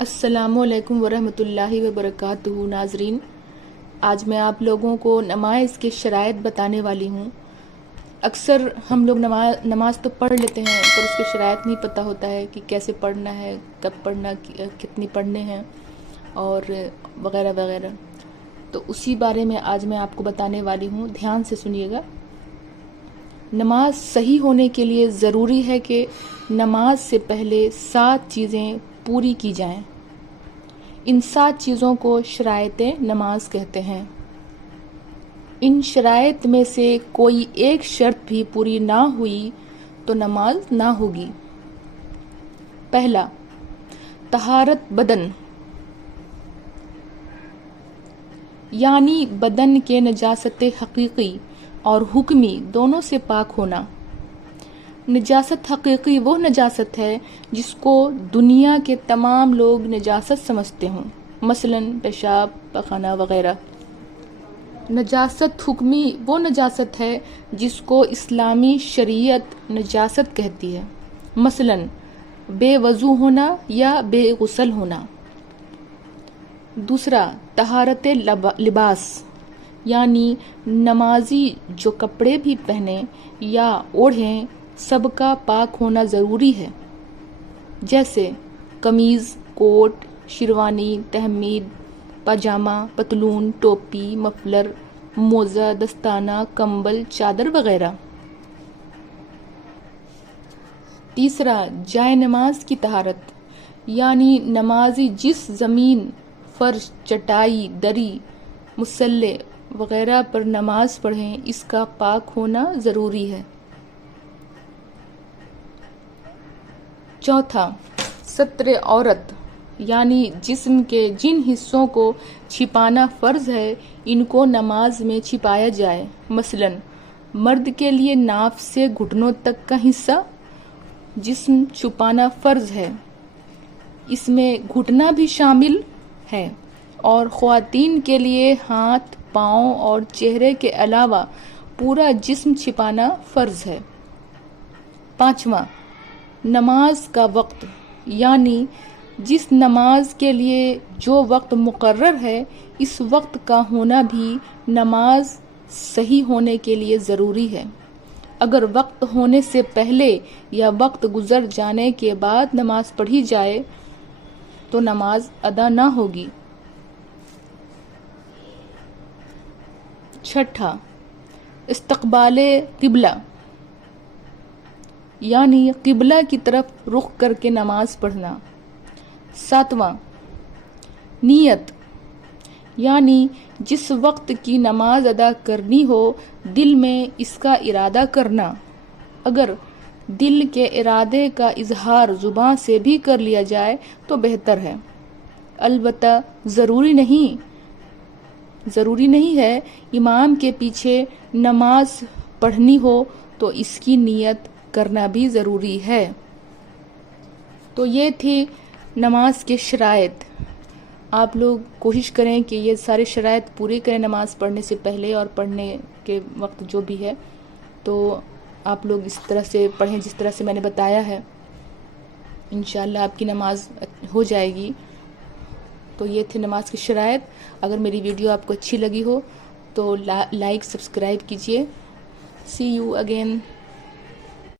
السلام علیکم ورحمۃ اللہ وبرکاتہ ناظرین، آج میں آپ لوگوں کو نماز کے شرائط بتانے والی ہوں۔ اکثر ہم لوگ نماز تو پڑھ لیتے ہیں پر اس کے شرائط نہیں پتہ ہوتا ہے کہ کیسے پڑھنا ہے، کب پڑھنا، کتنی پڑھنے ہیں اور وغیرہ وغیرہ۔ تو اسی بارے میں آج میں آپ کو بتانے والی ہوں، دھیان سے سنیے گا۔ نماز صحیح ہونے کے لیے ضروری ہے کہ نماز سے پہلے 7 چیزیں پوری کی جائیں۔ ان 7 چیزوں کو شرائط نماز کہتے ہیں۔ ان شرائط میں سے کوئی ایک شرط بھی پوری نہ ہوئی تو نماز نہ ہوگی۔ پہلا، طہارت بدن، یعنی بدن کے نجاست حقیقی اور حکمی دونوں سے پاک ہونا۔ نجاست حقیقی وہ نجاست ہے جس کو دنیا کے تمام لوگ نجاست سمجھتے ہوں، مثلا پیشاب، پخانہ وغیرہ۔ نجاست حکمی وہ نجاست ہے جس کو اسلامی شریعت نجاست کہتی ہے، مثلا بے وضو ہونا یا بے غسل ہونا۔ دوسرا، طہارت لباس، یعنی نمازی جو کپڑے بھی پہنے یا اوڑھیں سب کا پاک ہونا ضروری ہے، جیسے قمیض، کوٹ، شیروانی، تحمید، پاجامہ، پتلون، ٹوپی، مفلر، موزہ، دستانہ، کمبل، چادر وغیرہ۔ تیسرا، جائے نماز کی طہارت، یعنی نمازی جس زمین، فرش، چٹائی، دری، مصلے وغیرہ پر نماز پڑھیں اس کا پاک ہونا ضروری ہے۔ چوتھا، ستر عورت، یعنی جسم کے جن حصوں کو چھپانا فرض ہے ان کو نماز میں چھپایا جائے، مثلا مرد کے لیے ناف سے گھٹنوں تک کا حصہ جسم چھپانا فرض ہے، اس میں گھٹنا بھی شامل ہے، اور خواتین کے لیے ہاتھ، پاؤں اور چہرے کے علاوہ پورا جسم چھپانا فرض ہے۔ پانچواں، نماز کا وقت، یعنی جس نماز کے لیے جو وقت مقرر ہے اس وقت کا ہونا بھی نماز صحیح ہونے کے لیے ضروری ہے۔ اگر وقت ہونے سے پہلے یا وقت گزر جانے کے بعد نماز پڑھی جائے تو نماز ادا نہ ہوگی۔ چھٹا، استقبال قبلہ، یعنی قبلہ کی طرف رخ کر کے نماز پڑھنا۔ ساتواں، نیت، یعنی جس وقت کی نماز ادا کرنی ہو دل میں اس کا ارادہ کرنا، اگر دل کے ارادے کا اظہار زبان سے بھی کر لیا جائے تو بہتر ہے، البتہ ضروری نہیں ہے امام کے پیچھے نماز پڑھنی ہو تو اس کی نیت کرنا بھی ضروری ہے۔ تو یہ تھی نماز کے شرائط۔ آپ لوگ کوشش کریں کہ یہ سارے شرائط پورے کریں نماز پڑھنے سے پہلے اور پڑھنے کے وقت جو بھی ہے، تو آپ لوگ اس طرح سے پڑھیں جس طرح سے میں نے بتایا ہے، انشاءاللہ آپ کی نماز ہو جائے گی۔ تو یہ تھے نماز کی شرائط۔ اگر میری ویڈیو آپ کو اچھی لگی ہو تو لائک، سبسکرائب کیجیے۔ سی یو اگین۔